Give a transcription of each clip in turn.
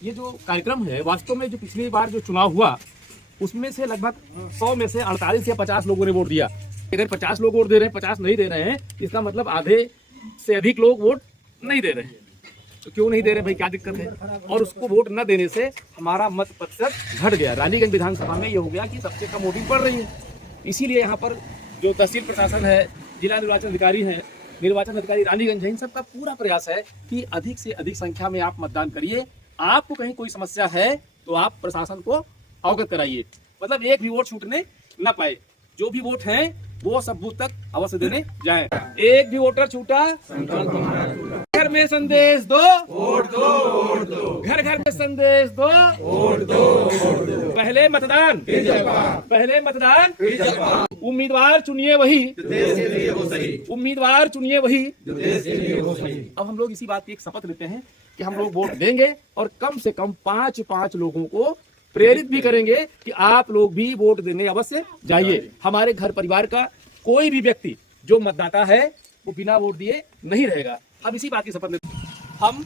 ये जो कार्यक्रम है वास्तव में जो पिछली बार जो चुनाव हुआ उसमें से लगभग 100 में से 48 या 50 लोगों ने वोट दिया। अगर 50 लोग वोट दे रहे हैं, 50 नहीं दे रहे हैं, इसका मतलब आधे से अधिक लोग वोट नहीं दे रहे हैं। तो क्यों नहीं दे रहे भाई, क्या दिक्कत है? और उसको वोट न देने से हमारा मत प्रतिशत घट गया। रानीगंज विधानसभा में ये हो गया कि सबसे कम वोटिंग पड़ रही है। इसीलिए यहाँ पर जो तहसील प्रशासन है, जिला निर्वाचन अधिकारी है, निर्वाचन अधिकारी रानीगंज है, इन सबका पूरा प्रयास है कि अधिक से अधिक संख्या में आप मतदान करिए। आपको कहीं कोई समस्या है तो आप प्रशासन को अवगत कराइए, मतलब एक भी वोट छूटने न पाए। जो भी वोट हैं वो सब बूथ तक अवश्य देने जाएं। एक भी वोटर छूटा, घर में संदेश दो, वोट दो, वोट दो। घर घर में संदेश दो, वोट दो, वोट दो। पहले मतदान, पहले मतदान। उम्मीदवार चुनिए वही जो देश के लिए हो सही, उम्मीदवार चुनिए वही जो देश के लिए हो सही। अब हम लोग इसी बात की एक शपथ लेते हैं कि हम लोग वोट देंगे और कम से कम 5 लोगों को प्रेरित भी करेंगे कि आप लोग भी वोट देने अवश्य जाइए। हमारे घर परिवार का कोई भी व्यक्ति जो मतदाता है वो बिना वोट दिए नहीं रहेगा। अब इसी बात की शपथ लेते हैं। हम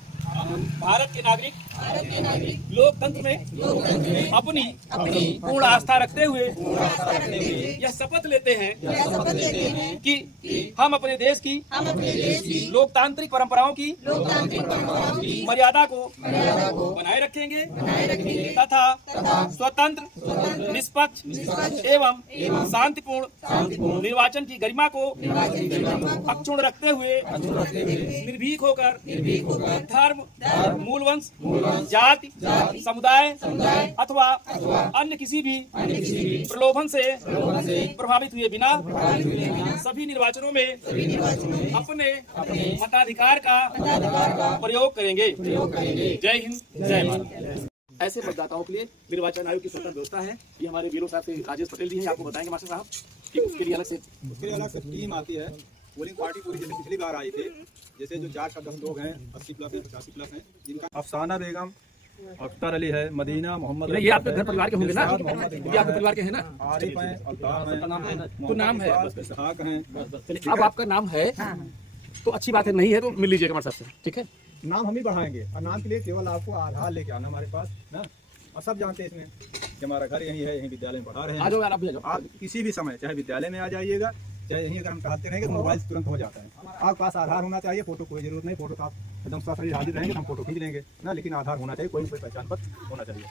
भारत के नागरिक लोकतंत्र में अपनी पूर्ण आस्था रखते हुए यह शपथ लेते हैं कि हम अपने देश की लोकतांत्रिक परंपराओं की मर्यादा को बनाए रखेंगे तथा स्वतंत्र, निष्पक्ष एवं शांतिपूर्ण निर्वाचन की गरिमा को अक्षुण्ण रखते हुए निर्भीक होकर धर्म, मूलवंश, जाति, समुदाय अथवा अन्य किसी भी प्रलोभन से प्रभावित हुए बिना सभी निर्वाचनों में अपने मताधिकार का प्रयोग करेंगे। जय हिंद, जय भारत। ऐसे मतदाताओं के लिए निर्वाचन आयोग की स्वतंत्र व्यवस्था है। ये हमारे बीरो साहब से राजेश पटेल जी हैं, आपको बताएंगे मास्टर साहब कि उसके लिए अलग से टीम आती है। पोलिंग पार्टी पूरी जैसे पिछली बार आई थी, जैसे जो जाट का 10 लोग हैं, 80+ हैं, 85+ हैं, जिनका अफसाना बेगम, अख्तर अली है, मदीना मोहम्मद, ये आपके घर परिवार के होंगे ना? ये आपके परिवार के हैं ना? आरिफ हैं, अल्ताफ हैं, तो नाम है, इसहाक हैं। अब आपका नाम है तो अच्छी बात है, नहीं है तो मिल लीजिएगा हमारे साथ से, ठीक है? नाम हम ही बढ़ाएंगे और नाम के लिए केवल आपको आधार लेके आना हमारे पास ना। और सब जानते हैं इसमें कि हमारा घर यही है, यही विद्यालय में पढ़ा रहे हैं। आ जाओ यार, आप भी आ जाओ। आप किसी भी समय चाहे विद्यालय में आ जाइएगा, चाहे यहीं अगर हम टहलते रहेंगे तो मोबाइल तुरंत हो जाता है। आपके पास आधार होना चाहिए, फोटो कोई जरूरत नहीं, फोटो का एकदम सशरीर हाजिर रहेंगे, हम फोटो खींच लेंगे ना, लेकिन आधार होना चाहिए, कोई पहचान पत्र होना चाहिए।